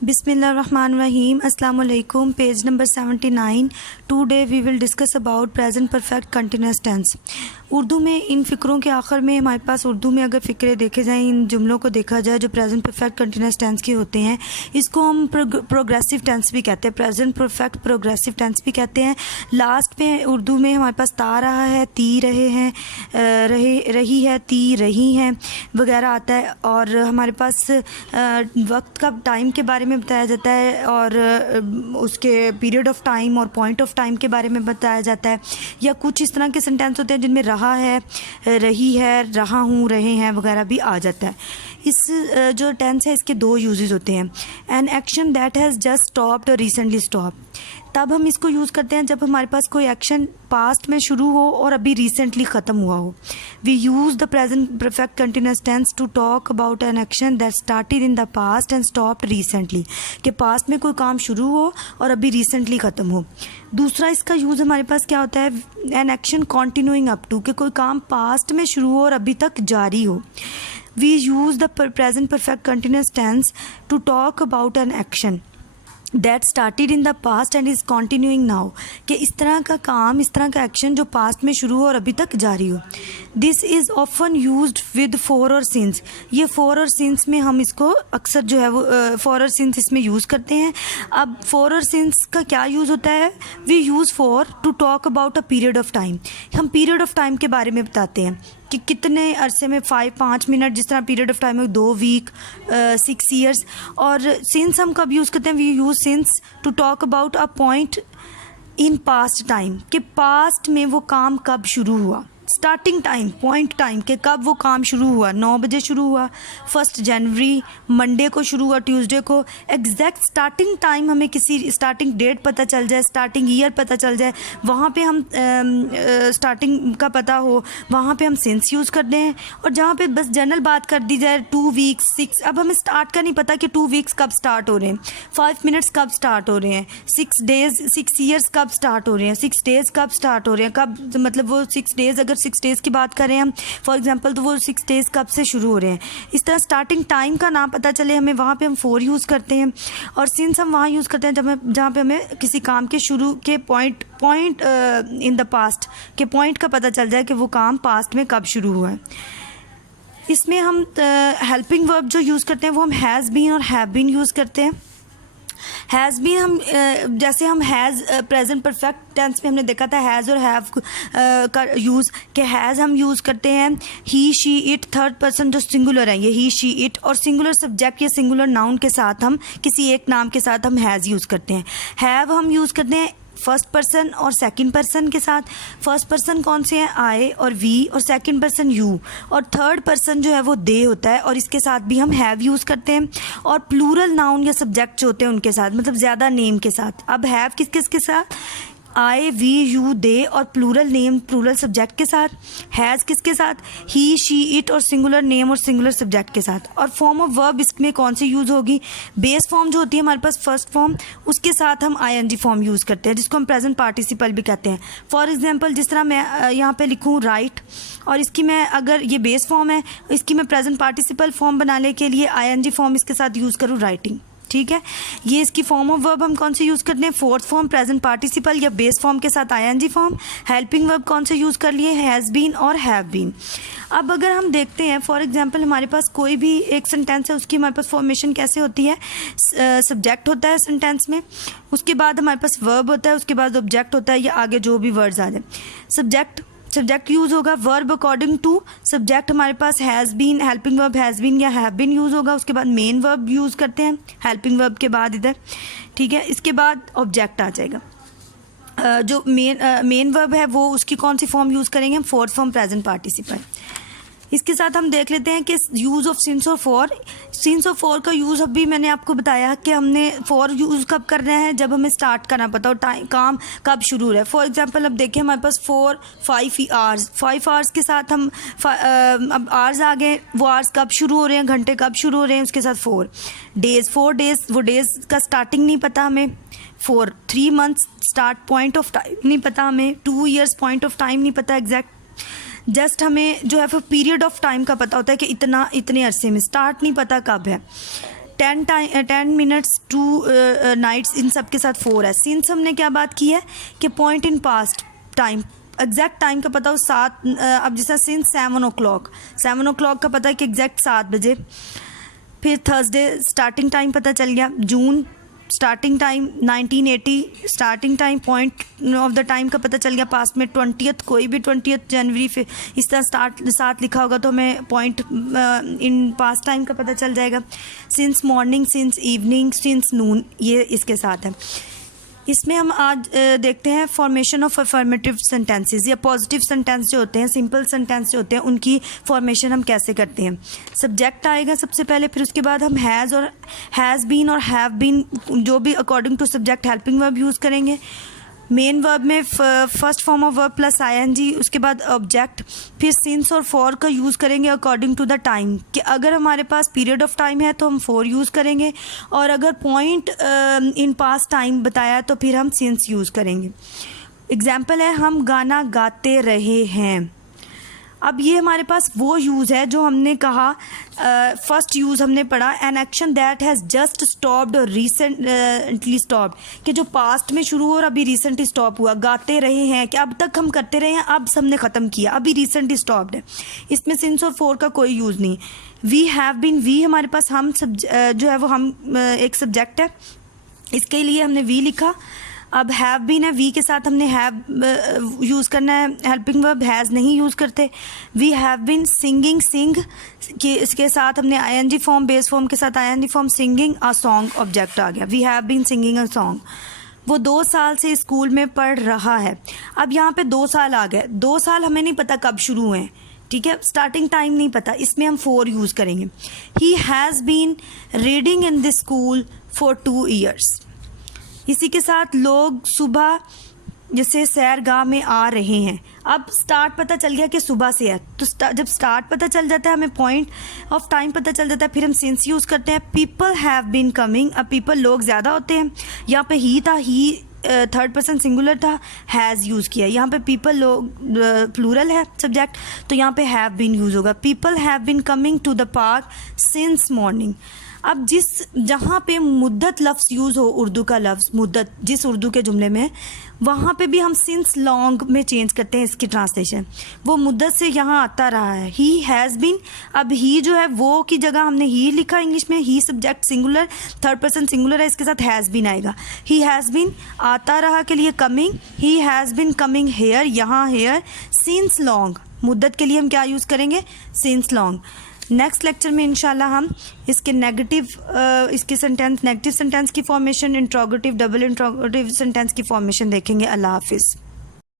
Bismillahirrahmanirrahim. Assalamu alaikum. Page number 79. Today we will discuss about present perfect continuous tense. Urdu में इन फ़िक्रों के आखिर में हमारे पास उर्दू में अगर फ़िक्रे देखे जाएँ, इन जुमलों को देखा जाए जो प्रेजेंट परफेक्ट कंटिन्यूस टेंस के होते हैं, इसको हम प्रोग्रेसिव टेंस भी कहते हैं, प्रेजेंट परफेक्ट प्रोग्रेसिव टेंस भी कहते हैं। लास्ट पे उर्दू में हमारे पास ता रहा है, ती रहे हैं, रही है, ती रही हैं वगैरह आता है। और हमारे पास वक्त का टाइम के बारे में बताया जाता है और उसके पीरियड ऑफ टाइम और पॉइंट ऑफ टाइम के बारे में बताया जाता है। या कुछ इस तरह के सेंटेंस होते हैं जिनमें रहा है, रही है, रहा हूँ, रहे हैं वगैरह भी आ जाता है। इस जो टेंस है इसके दो यूजेस होते हैं। N action that has just stopped और रिसेंटली स्टॉप, तब हम इसको यूज़ करते हैं जब हमारे पास कोई एक्शन पास्ट में शुरू हो और अभी रिसेंटली ख़त्म हुआ हो। We use the present perfect continuous tense to talk about an action that started in the past and stopped recently, कि पास्ट में कोई काम शुरू हो और अभी रिसेंटली ख़त्म हो। दूसरा इसका यूज़ हमारे पास क्या होता है, an action continuing up to, कि कोई काम पास्ट में शुरू हो और अभी तक जारी हो। We use the present perfect continuous tense to talk about an action that started in the past and is continuing now, कि इस तरह का काम, इस तरह का एक्शन जो पास्ट में शुरू हो और अभी तक जारी हो। This is often used with for और since, ये for और since में हम इसको अक्सर जो है वो for और since इसमें यूज़ करते हैं। अब for और since का क्या यूज़ होता है, we use for to talk about a period of time, हम period of time के बारे में बताते हैं कि कितने अरसे में, 5 मिनट जिस तरह पीरियड ऑफ टाइम है, 2 वीक, 6 ईयर्स। और सिंस हम कब यूज़ करते हैं, we use since to talk about a point in past time, कि पास्ट में वो काम कब शुरू हुआ। स्टार्टिंग टाइम, पॉइंट टाइम, के कब वो काम शुरू हुआ, 9 बजे शुरू हुआ, 1 जनवरी मंडे को शुरू हुआ, ट्यूसडे को। एग्जैक्ट स्टार्टिंग टाइम हमें किसी स्टार्टिंग डेट पता चल जाए, स्टार्टिंग ईयर पता चल जाए, वहाँ पे हम स्टार्टिंग का पता हो, वहाँ पे हम सिंस यूज़ करते हैं। और जहाँ पे बस जनरल बात कर दी जाए, 2 वीक्स, 6, अब हमें स्टार्ट का नहीं पता कि 2 वीक्स कब स्टार्ट हो रहे हैं, 5 मिनट्स कब स्टार्ट हो रहे हैं, 6 डेज़, 6 ईयर्स कब स्टार्ट हो रहे हैं, 6 डेज़ कब स्टार्ट हो रहे हैं, कब, मतलब वो 6 डेज़, अगर 6 डेज़ की बात करें हम फॉर एग्जांपल, तो वो 6 डेज़ कब से शुरू हो रहे हैं। इस तरह स्टार्टिंग टाइम का ना पता चले हमें, वहाँ पे हम फोर यूज़ करते हैं। और सिंस हम वहाँ यूज़ करते हैं जहाँ पे हमें किसी काम के शुरू के पॉइंट इन द पास्ट के पॉइंट का पता चल जाए कि वो काम पास्ट में कब शुरू हुआ है। इसमें हम हेल्पिंग वर्ब जो यूज़ करते हैं वो हम हैज़ बीन और हैव बीन यूज़ करते हैं। हैज़ बीन हम जैसे हम हैज़ प्रेजेंट परफेक्ट टेंस में हमने देखा था हैज़ और हैव का यूज़, कि हैज़ हम यूज़ करते हैं ही, शी, इट, थर्ड पर्सन जो सिंगुलर है, ये ही, शी, इट, और सिंगुलर सब्जेक्ट या सिंगुलर नाउन के साथ हम किसी एक नाम के साथ हम हैज़ यूज़ करते हैं। हैव हम यूज़ करते हैं फर्स्ट पर्सन और सेकंड पर्सन के साथ। फर्स्ट पर्सन कौन से हैं, आई और वी, और सेकंड पर्सन यू, और थर्ड पर्सन जो है वो दे होता है, और इसके साथ भी हम हैव यूज़ करते हैं। और प्लूरल नाउन या सब्जेक्ट जो होते हैं उनके साथ, मतलब ज़्यादा नेम के साथ। अब हैव किस किस के साथ, आई, वी, यू, दे, और प्लूरल नेम प्लूरल सब्जेक्ट के साथ। हैज़ किसके साथ, ही, शी, इट, और सिंगुलर नेम और सिंगुलर सब्जेक्ट के साथ। और फॉर्म ऑफ वर्ब इसमें कौन सी यूज़ होगी, बेस फॉर्म जो होती है हमारे पास फर्स्ट फॉर्म, उसके साथ हम आईएनजी फॉर्म यूज़ करते हैं, जिसको हम प्रेजेंट पार्टिसिपल भी कहते हैं। फॉर एग्जांपल, जिस तरह मैं यहाँ पे लिखूँ राइट, और इसकी मैं, अगर ये बेस फॉर्म है, इसकी मैं प्रेजेंट पार्टिसिपल फॉर्म बनाने के लिए आईएनजी फॉर्म इसके साथ यूज़ करूँ, राइटिंग। ठीक है, ये इसकी फॉर्म ऑफ वर्ब हम कौन से यूज़ करते हैं, फोर्थ फॉर्म प्रेजेंट पार्टिसिपल या बेस फॉर्म के साथ आईएनजी फॉर्म। हेल्पिंग वर्ब कौन से यूज़ कर लिए, हैज़ बीन और हैव बीन। अब अगर हम देखते हैं फॉर एग्जांपल, हमारे पास कोई भी एक सेंटेंस है, उसकी हमारे पास फॉर्मेशन कैसे होती है, सब्जेक्ट होता है सेंटेंस में, उसके बाद हमारे पास वर्ब होता है, उसके बाद ऑब्जेक्ट होता है, या आगे जो भी वर्ड्स आ जाए। सब्जेक्ट यूज़ होगा, वर्ब अकॉर्डिंग टू सब्जेक्ट हमारे पास has been, helping verb has been या हैव बीन यूज़ होगा। उसके बाद मेन वर्ब यूज़ करते हैं हेल्पिंग वर्ब के बाद इधर, ठीक है। इसके बाद ऑब्जेक्ट आ जाएगा। जो मेन वर्ब है वो उसकी कौन सी फॉर्म यूज़ करेंगे हम, फोर्थ फॉर्म प्रेजेंट पार्टिसिपल। इसके साथ हम देख लेते हैं कि यूज़ ऑफ सिंस और फॉर। सिंस और फॉर का यूज़ अभी मैंने आपको बताया कि हमने फॉर यूज़ कब करना है, जब हमें स्टार्ट करना पता और काम कब शुरू हो रहा है। फॉर एग्जांपल, अब देखिए हमारे पास 5 आवर्स के साथ हम अब आवर्स आ गए, वो आवर्स कब शुरू हो रहे हैं, घंटे कब शुरू हो रहे हैं, उसके साथ 4 डेज़, वो डेज़ का स्टार्टिंग नहीं पता हमें। 3 months start point of time नहीं पता हमें। 2 ईयर्स पॉइंट ऑफ टाइम नहीं पता एग्जैक्ट, जस्ट हमें जो है फिर पीरियड ऑफ टाइम का पता होता है कि इतने अरसे में, स्टार्ट नहीं पता कब है। 10 मिनट्स 2 नाइट्स, इन सब के साथ 4 है। सिंस हमने क्या बात की है कि point in past time, exact time का पता हो 7, अब जैसा सिंस 7 o'clock का पता है कि एग्जैक्ट 7 बजे। फिर थर्सडे स्टार्टिंग टाइम पता चल गया, June starting time 1980 starting time, point of the time का पता चल गया पास्ट में 20th, कोई भी 20th जनवरी फिर इस तरह साथ लिखा होगा तो हमें पॉइंट इन पास्ट टाइम का पता चल जाएगा। Since morning, since evening, since noon, ये इसके साथ है। इसमें हम आज देखते हैं फॉर्मेशन ऑफ अफर्मेटिव सेंटेंसेस या पॉजिटिव सेंटेंस जो होते हैं, सिंपल सेंटेंस जो होते हैं, उनकी फॉर्मेशन हम कैसे करते हैं। सब्जेक्ट आएगा सबसे पहले, फिर उसके बाद हम हैज़ और हैज़ बीन और हैव बीन जो भी according to subject helping verb use करेंगे। मेन वर्ब में first form of verb plus ING, उसके बाद ऑब्जेक्ट, फिर सिंस और फॉर का यूज़ करेंगे अकॉर्डिंग टू द टाइम, कि अगर हमारे पास पीरियड ऑफ टाइम है तो हम फॉर यूज़ करेंगे, और अगर पॉइंट इन पास्ट टाइम बताया तो फिर हम सिंस यूज़ करेंगे। एग्जाम्पल है, हम गाना गाते रहे हैं। अब ये हमारे पास वो यूज़ है जो हमने कहा, फर्स्ट यूज़ हमने पढ़ा, N action that has just stopped और रिसेंटली स्टॉप्ड, कि जो पास्ट में शुरू हो और अभी रिसेंटली स्टॉप हुआ। गाते रहे हैं कि अब तक हम करते रहे हैं, अब हमने ख़त्म किया, अभी रिसेंटली स्टॉप्ड है। इसमें सिंस और फॉर का कोई यूज़ नहीं। वी हैव बीन, वी हमारे पास हम जो है वो हम एक सब्जेक्ट है, इसके लिए हमने वी लिखा। अब हैव बीन है, वी के साथ हमने हैव यूज़ करना है, हेल्पिंग वर्ब हैज़ नहीं यूज़ करते। वी हैव बीन सिंगिंग, सिंग कि इसके साथ हमने आईएनजी फॉर्म, बेस फॉर्म के साथ ING form, singing a song object आ गया। We have been singing a song. वो 2 साल से स्कूल में पढ़ रहा है। अब यहाँ पे 2 साल आ गए, 2 साल हमें नहीं पता कब शुरू हुए हैं, ठीक है, स्टार्टिंग टाइम नहीं पता, इसमें हम 4 यूज़ करेंगे। He has been reading in this school for 2 years। इसी के साथ लोग सुबह जैसे सैरगाह में आ रहे हैं। अब स्टार्ट पता चल गया कि सुबह से है, तो जब स्टार्ट पता चल जाता है, हमें पॉइंट ऑफ टाइम पता चल जाता है, फिर हम सिंस यूज़ करते हैं। पीपल हैव बीन कमिंग, अब पीपल लोग ज़्यादा होते हैं, यहाँ पे ही था, ही थर्ड पर्सन सिंगुलर था, हैज़ यूज़ किया। यहाँ पे पीपल लोग प्लूरल है सब्जेक्ट, तो यहाँ पे हैव बीन यूज़ होगा। People have been coming to the park since morning. अब जहाँ पे मुद्दत लफ्ज़ यूज़ हो, उर्दू का लफ्ज़ मुद्दत जिस उर्दू के जुमले में, वहाँ पे भी हम सिंस लॉन्ग में चेंज करते हैं इसकी ट्रांसलेशन। वो मुद्दत से यहाँ आता रहा है। ही हैज़ बीन, अब ही जो है वो की जगह हमने ही लिखा इंग्लिश में, he subject singular, third person singular है, इसके साथ हैज़ बीन आएगा। ही हैज़ बीन आता रहा के लिए coming, he has been coming here, यहाँ हेयर। सिंस लॉन्ग, मुद्दत के लिए हम क्या यूज़ करेंगे, सिंस लॉन्ग। नेक्स्ट लेक्चर में इंशाल्लाह हम इसके इसके सेंटेंस, नेगेटिव सेंटेंस की formation, interrogative, double interrogative sentence की फॉर्मेशन देखेंगे। अल्लाह हाफिज़।